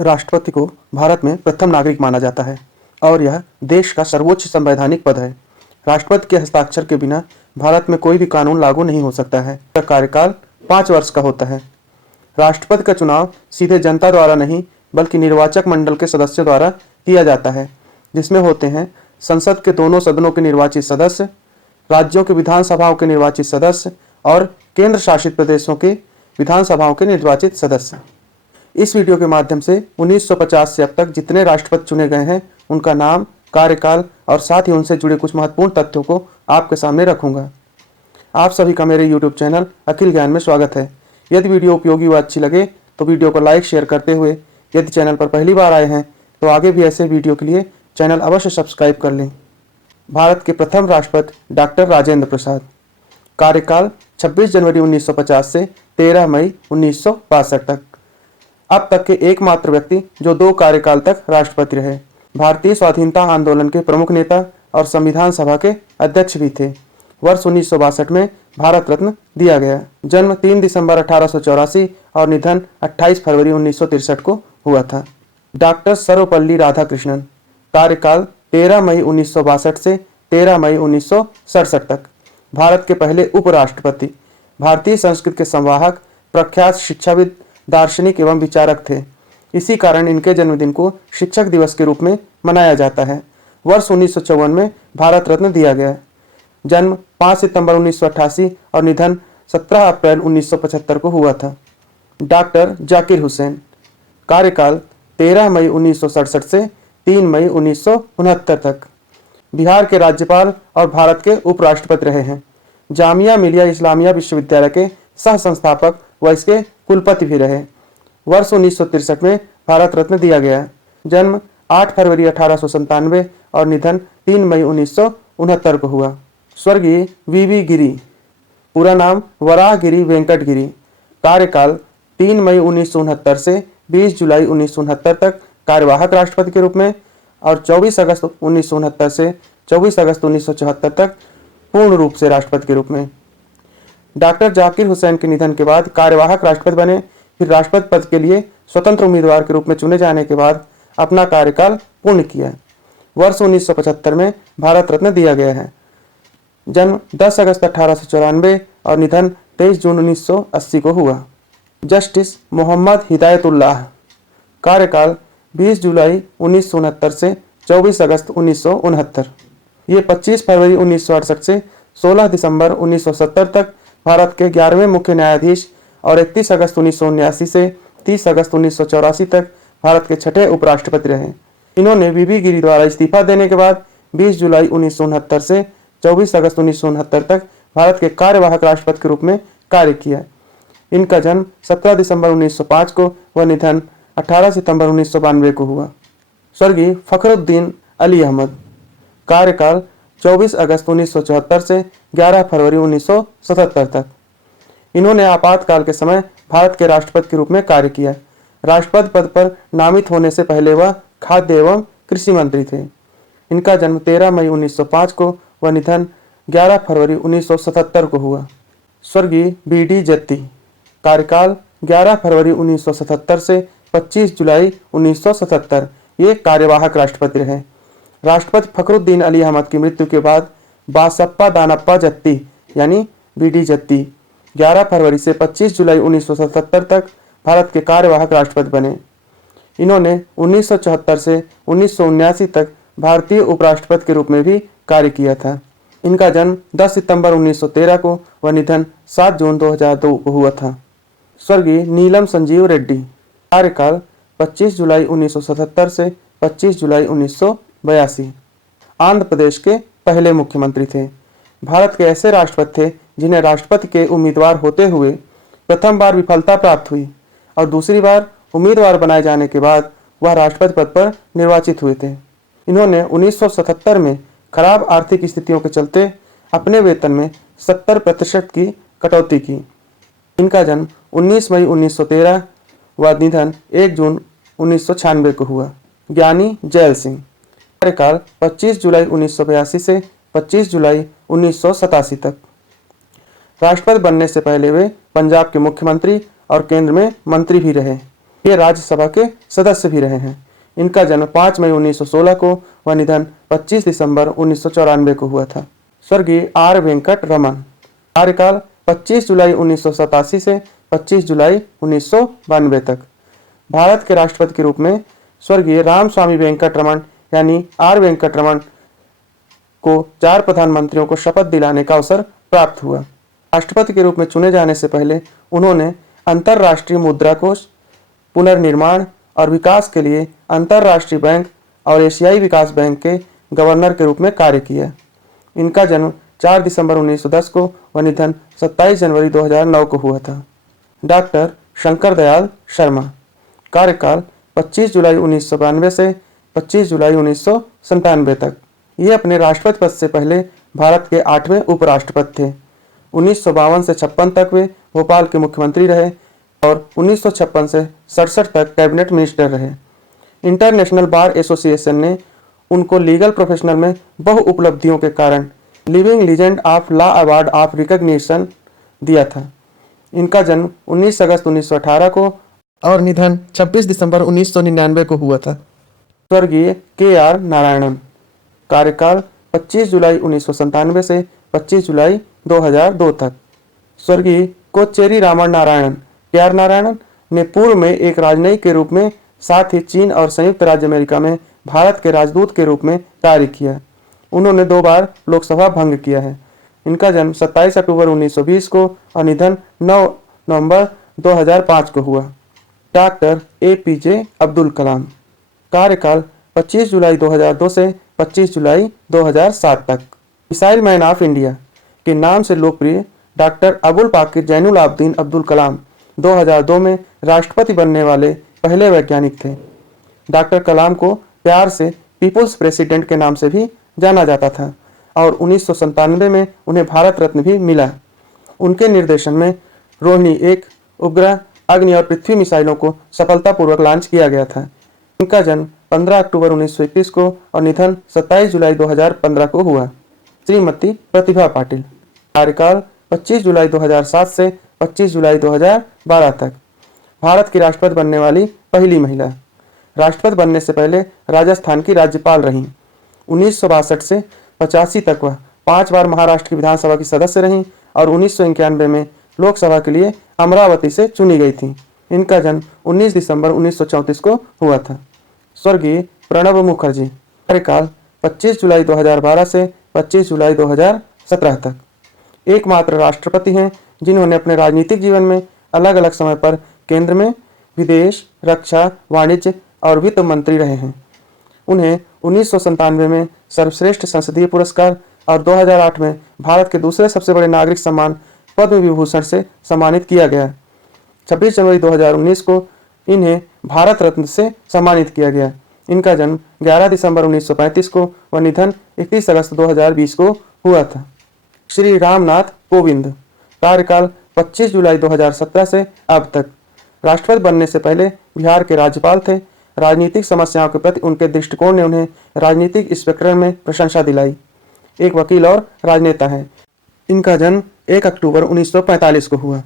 राष्ट्रपति को भारत में प्रथम नागरिक माना जाता है और यह देश का सर्वोच्च संवैधानिक पद है। राष्ट्रपति के हस्ताक्षर के बिना भारत में कोई भी कानून लागू नहीं हो सकता है। इसका कार्यकाल 5 वर्ष का होता है। राष्ट्रपति का चुनाव सीधे जनता द्वारा नहीं बल्कि निर्वाचक मंडल के सदस्यों द्वारा किया जाता है, जिसमें होते हैं संसद के दोनों सदनों के निर्वाचित सदस्य, राज्यों के विधानसभाओं के निर्वाचित सदस्य और केंद्र शासित प्रदेशों के विधानसभाओं के निर्वाचित सदस्य। इस वीडियो के माध्यम से 1950 से अब तक जितने राष्ट्रपति चुने गए हैं उनका नाम, कार्यकाल और साथ ही उनसे जुड़े कुछ महत्वपूर्ण तथ्यों को आपके सामने रखूंगा। आप सभी का मेरे YouTube चैनल अखिल ज्ञान में स्वागत है। यदि वीडियो उपयोगी व अच्छी लगे तो वीडियो को लाइक शेयर करते हुए, यदि चैनल पर पहली बार आए हैं तो आगे भी ऐसे वीडियो के लिए चैनल अवश्य सब्सक्राइब कर लें। भारत के प्रथम राष्ट्रपति डॉक्टर राजेंद्र प्रसाद। कार्यकाल 26 जनवरी 1950 से 13 मई 1962 तक। अब तक के एकमात्र व्यक्ति जो 2 कार्यकाल तक राष्ट्रपति रहे। भारतीय स्वाधीनता आंदोलन के प्रमुख नेता और संविधान सभा के अध्यक्ष भी थे। वर्ष 1962 में भारत रत्न दिया गया। जन्म 3 दिसंबर 1884 और निधन 28 फरवरी 1963 को हुआ था। डॉक्टर सर्वपल्ली राधाकृष्णन। कार्यकाल 13 मई 1962 से 13 मई 1967 तक। भारत के पहले उपराष्ट्रपति, भारतीय संस्कृत के संवाहक, प्रख्यात शिक्षाविद, दार्शनिक एवं विचारक थे। इसी कारण इनके जन्मदिन को शिक्षक दिवस के रूप में मनाया जाता है। वर्ष 1954 में भारत रत्न दिया गया। जन्म 5 सितंबर 1988 और निधन 17 अप्रैल 1975 को हुआ था। डॉक्टर जाकिर हुसैन। कार्यकाल 13 मई 1967 से 3 मई 1969 तक। बिहार के राज्यपाल और भारत के उपराष्ट्रपति रहे हैं। जामिया मिलिया इस्लामिया विश्वविद्यालय के सह संस्थापक व इसके कुलपति भी रहे। वर्ष 1963 में भारत रत्न दिया गया। जन्म 8 फरवरी 1897 और निधन 3 मई 1969 को हुआ। स्वर्गीय वीवी गिरी। पूरा नाम वराह गिरी वेंकट गिरी। कार्यकाल 3 मई 1969 से 20 जुलाई 1969 तक कार्यवाहक राष्ट्रपति के रूप में और 24 अगस्त 1969 से 24 अगस्त 1974 तक पूर्ण रूप से राष्ट्रपति के रूप में। डॉक्टर जाकिर हुसैन के निधन के बाद कार्यवाहक राष्ट्रपति बने। फिर राष्ट्रपति पद के लिए स्वतंत्र उम्मीदवार के रूप में चुने जाने के बाद अपना कार्यकाल पूर्ण किया। वर्ष 1975 में भारत रत्न दिया गया है। जन्म 10 अगस्त 1894 और निधन 23 जून 1980 को हुआ। जस्टिस मोहम्मद हिदायतुल्लाह। कार्यकाल 20 जुलाई 1969 से 24 अगस्त 1969। ये 25 फरवरी 1968 से 16 दिसंबर 1970 तक भारत के 11वें मुख्य न्यायाधीश और 31 अगस्त 1979 से 30 अगस्त 1984 तक भारत के 6ठे उपराष्ट्रपति रहे। इन्होंने वीवी गिरी द्वारा इस्तीफा देने के बाद 20 जुलाई 1969 से 24 अगस्त 1969 तक भारत के कार्यवाहक राष्ट्रपति के रूप में कार्य किया। इनका जन्म 17 दिसंबर 1905 को व निधन 18 सितंबर 1992 को हुआ। स्वर्गीय फखरुद्दीन अली अहमद। कार्यकाल 24 अगस्त 1974 से 11 फरवरी 1977 तक। इन्होंने आपातकाल के समय भारत के राष्ट्रपति के रूप में कार्य किया। राष्ट्रपति पद पर नामित होने से पहले वह खाद्य एवं कृषि मंत्री थे। इनका जन्म 13 मई 1905 को व निधन 11 फरवरी 1977 को हुआ। स्वर्गीय BD जत्ती। कार्यकाल 11 फरवरी 1977 से 25 जुलाई 1977। ये कार्यवाहक राष्ट्रपति रहे। राष्ट्रपति फखरुद्दीन अली अहमद की मृत्यु के बाद बासप्पा दानप्पा जत्ती यानी BD जत्ती 11 फरवरी से 25 जुलाई 1977 तक भारत के कार्यवाहक राष्ट्रपति बने। इन्होंने 1974 से 1979 तक भारतीय उपराष्ट्रपति के रूप में भी कार्य किया था। इनका जन्म 10 सितंबर 1913 को व निधन 7 जून 2002 को हुआ था। स्वर्गीय नीलम संजीव रेड्डी। कार्यकाल 25 जुलाई 1977 से 25 जुलाई 1982। आंध्र प्रदेश के पहले मुख्यमंत्री थे। भारत के ऐसे राष्ट्रपति थे जिन्हें राष्ट्रपति के उम्मीदवार होते हुए प्रथम बार विफलता प्राप्त हुई और दूसरी बार उम्मीदवार बनाए जाने के बाद वह राष्ट्रपति पद पर निर्वाचित हुए थे। इन्होंने 1977 में खराब आर्थिक स्थितियों के चलते अपने वेतन में 70% की कटौती की। इनका जन्म 19 मई 1913 व निधन 1 जून 1996 को हुआ। ज्ञानी जैल सिंह। कार्यकाल 25 जुलाई 1982 से 25 जुलाई 1987 तक। राष्ट्रपति बनने से पहले वे पंजाब के मुख्यमंत्री और केंद्र में मंत्री भी रहे। ये राज्यसभा के सदस्य भी रहे हैं। इनका जन्म 5 मई 1916 को व निधन 25 दिसंबर 1994 को हुआ था। स्वर्गीय आर वेंकट रमन, कार्यकाल 25 जुलाई 1987 से 25 जुलाई 1992 तक। भारत के राष्ट्रपति के रूप में स्वर्गीय रामस्वामी वेंकटरमण यानी आर वेंकटरमण को 4 प्रधानमंत्रियों को शपथ दिलाने का अवसर प्राप्त हुआ। राष्ट्रपति के रूप में चुने जाने से पहले उन्होंने अंतर्राष्ट्रीय मुद्रा कोष, पुनर्निर्माण और विकास के लिए अंतर्राष्ट्रीय बैंक और एशियाई विकास बैंक के गवर्नर के रूप में कार्य किया। इनका जन्म 4 दिसंबर 1910 को व निधन 27 जनवरी 2009 को हुआ था। डॉक्टर शंकर दयाल शर्मा, कार्यकाल 25 जुलाई 1992 से 25 जुलाई 1997 तक। ये अपने राष्ट्रपति पद से पहले भारत के 8वें उपराष्ट्रपति थे। 1952 से 56 तक वे भोपाल के मुख्यमंत्री रहे और 1956 से 67 तक कैबिनेट मिनिस्टर रहे। इंटरनेशनल बार एसोसिएशन ने उनको लीगल प्रोफेशनल में बहु उपलब्धियों के कारण living legend of law award of recognition दिया था। इनका जन्म 19 अगस्त 1918 को और निधन 26 दिसंबर 1999 को हुआ था। स्वर्गीय KR नारायणन, कार्यकाल 25 जुलाई 1997 से 25 जुलाई 2002 तक। स्वर्गीय कोचेरी रामन नारायणन KR नारायणन ने पूर्व में एक राजनयिक के रूप में साथ ही चीन और संयुक्त राज्य अमेरिका में भारत के राजदूत के रूप में कार्य किया। उन्होंने 2 बार लोकसभा भंग किया है। इनका जन्म 27 अक्टूबर 1920 को और निधन 9 नवंबर 2005 को हुआ। डॉक्टर APJ अब्दुल कलाम, कार्यकाल 25 जुलाई 2002 से 25 जुलाई 2007 तक। मिसाइल मैन ऑफ इंडिया के नाम से लोकप्रिय डॉक्टर अबुल पाकिर जैनुल आबदीन अब्दुल कलाम 2002 में राष्ट्रपति बनने वाले पहले वैज्ञानिक थे। डॉक्टर कलाम को प्यार से पीपुल्स प्रेसिडेंट के नाम से भी जाना जाता था और 1997 में उन्हें भारत रत्न भी मिला। उनके निर्देशन में रोहिणी 1 उपग्रह, अग्नि और पृथ्वी मिसाइलों को सफलतापूर्वक लॉन्च किया गया था। इनका जन्म 15 अक्टूबर 1921 को और निधन 27 जुलाई 2015 को हुआ। श्रीमती प्रतिभा पाटिल, कार्यकाल 25 जुलाई 2007 से 25 जुलाई 2012 तक। भारत की राष्ट्रपति बनने वाली पहली महिला। राष्ट्रपति बनने से पहले राजस्थान की राज्यपाल रहीं। 1962 से 85 तक वह 5 बार महाराष्ट्र की विधानसभा की सदस्य रहीं और 1991 में लोकसभा के लिए अमरावती से चुनी गई थी। इनका जन्म 19 दिसंबर 1934 को हुआ था। स्वर्गीय प्रणब मुखर्जी, कार्यकाल 25 जुलाई 2012 से 25 जुलाई 2017 तक। एकमात्र राष्ट्रपति हैं जिन्होंने अपने राजनीतिक जीवन में अलग अलग समय पर केंद्र में विदेश, रक्षा, वाणिज्य और वित्त मंत्री रहे हैं। उन्हें 1997 में सर्वश्रेष्ठ संसदीय पुरस्कार और 2008 में भारत के दूसरे सबसे बड़े नागरिक सम्मान पद्म विभूषण से सम्मानित किया गया। 26 जनवरी 2019 को इन्हें भारत रत्न से सम्मानित किया गया। इनका जन्म 11 दिसंबर 1935 को व निधन 31 अगस्त 2020 को हुआ था। श्री रामनाथ कोविंद, कार्यकाल 25 जुलाई 2017 से अब तक। राष्ट्रपति बनने से पहले बिहार के राज्यपाल थे। राजनीतिक समस्याओं के प्रति उनके दृष्टिकोण ने उन्हें राजनीतिक स्पेक्ट्रम में प्रशंसा दिलाई। एक वकील और राजनेता हैं। इनका जन्म 1 अक्टूबर 1945 को हुआ।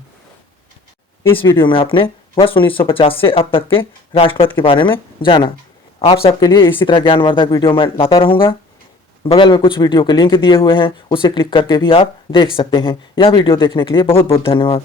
इस वीडियो में आपने वर्ष 1950 से अब तक के राष्ट्रपति के बारे में जाना। आप सबके लिए इसी तरह ज्ञानवर्धक वीडियो मैं लाता रहूँगा। बगल में कुछ वीडियो के लिंक दिए हुए हैं, उसे क्लिक करके भी आप देख सकते हैं। यह वीडियो देखने के लिए बहुत बहुत धन्यवाद।